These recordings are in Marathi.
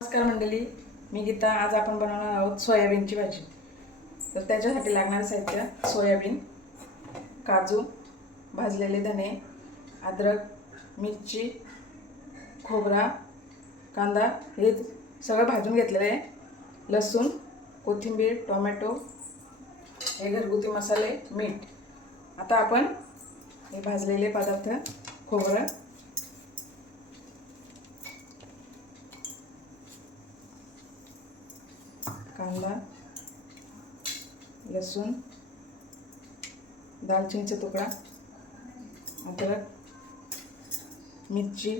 नमस्कार मंडळी, मी गीता. आज आपण बनवणार आहोत सोयाबीनची भाजी. तर त्याच्यासाठी लागणारे साहित्य: सोयाबीन, काजू, भाजलेले धने, अद्रक, मिरची, खोबरा, कांदा हे सगळं भाजून घेतलेलं आहे. लसूण, कोथिंबीर, टोमॅटो, हे घरगुती मसाले, मीठ. आता आपण हे भाजलेले पदार्थ, खोबरं, कांदा, लसूण, दालचिनीचा तुकडा, अद्रक, मिरची,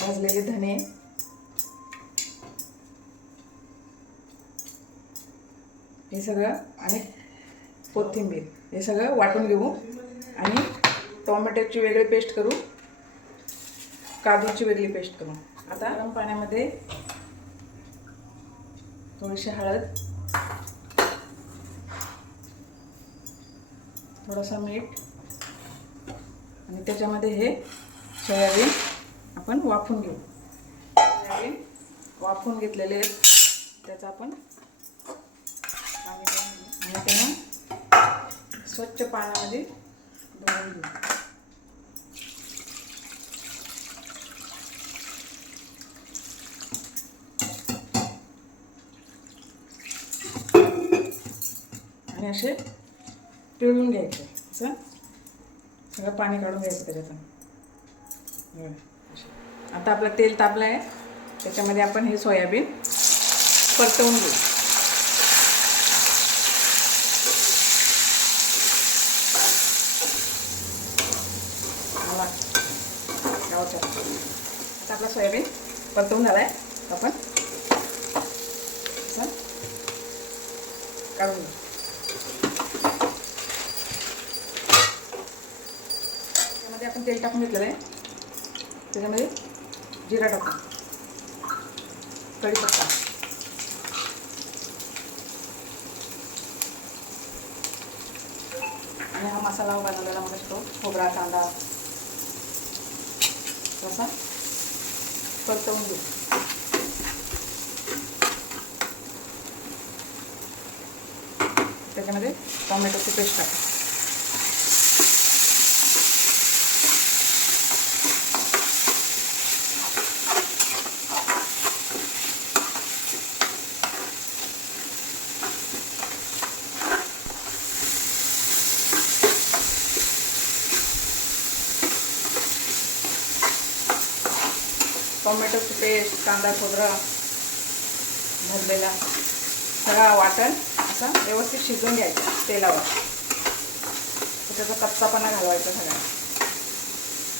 भाजलेले धने, हे सगळं आणि कोथिंबीर हे सगळं वाटून घेऊ आणि टोमॅटोची वेगळी पेस्ट करू, काजूची वेगळी पेस्ट करू. आता गरम पाण्यामध्ये थोडीशी हळद, थोडासा मीठ आणि त्याच्यामध्ये हे सोयाबीन आपण वाफून घेऊ. सोयाबीन वाफून घेतलेले आहेत, त्याचा आपण पाणी काढून आणि त्यांना स्वच्छ पाण्यामध्ये धुवून घेऊ. आणि असे पिळून घ्यायचे. असं सगळं पाणी काढून घ्यायचं त्याच्यातून. आता आपलं तेल तापलं आहे, त्याच्यामध्ये आपण हे सोयाबीन परतवून घेऊ. आता आपला सोयाबीन परतवून झाला आहे, आपण असं काढून घेऊ. त्यामध्ये आपण तेल टाकून घेतलेलं आहे, त्याच्यामध्ये जिरा टाकू, कढीपत्ता, आणि हा मसाला बनवलेला मग तो खोबरा, कांदा असा परतवून घेऊ. त्याच्यामध्ये टोमॅटोची पेस्ट टाकू. टोमॅटोची पेस्ट, कांदा, खोबरा भाजलेला सगळा वाटण असा व्यवस्थित शिजवून घ्यायचा तेलावर. त्याचा कच्चापणा घालवायचा सगळा.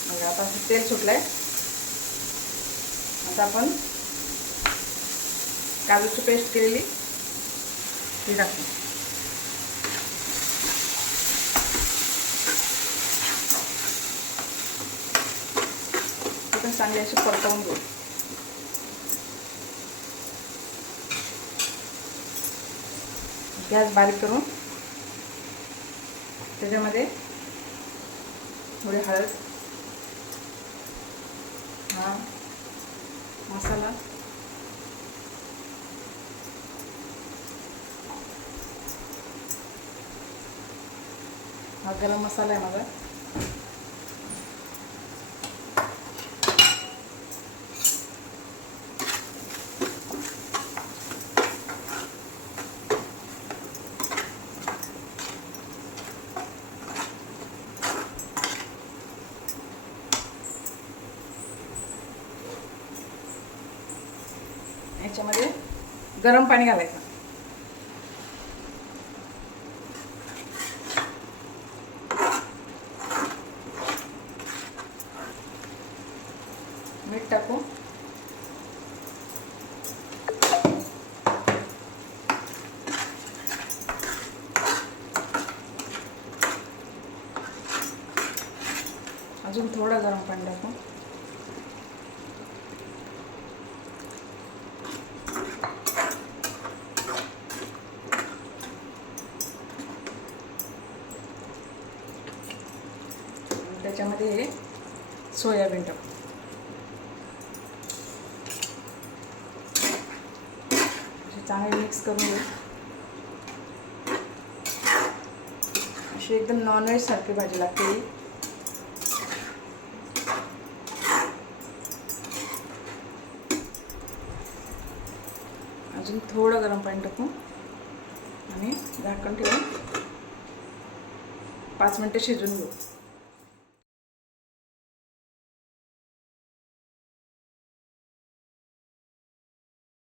मग आता तेल सुटलं आहे. आता आपण काजूची पेस्ट केलेली ती टाकू. पण चांगली अशी परतवून घेऊ. गॅस बारीक करून त्याच्यामध्ये थोडी हळद, हा मसाला, हा गरम मसाला आहे माझा, याच्यामध्ये गरम पाणी घालायचं. मीठ टाकू. अजून थोडं गरम पाणी टाकू. त्याच्यामध्ये हे सोयाबीन टाकू. चांगले मिक्स करून घेऊ. अशी एकदम नॉनव्हेज सारखी भाजी लागते ही. अजून थोडं गरम पाणी टाकू आणि झाकण ठेवून 5 मिनिटं शिजवून घेऊ.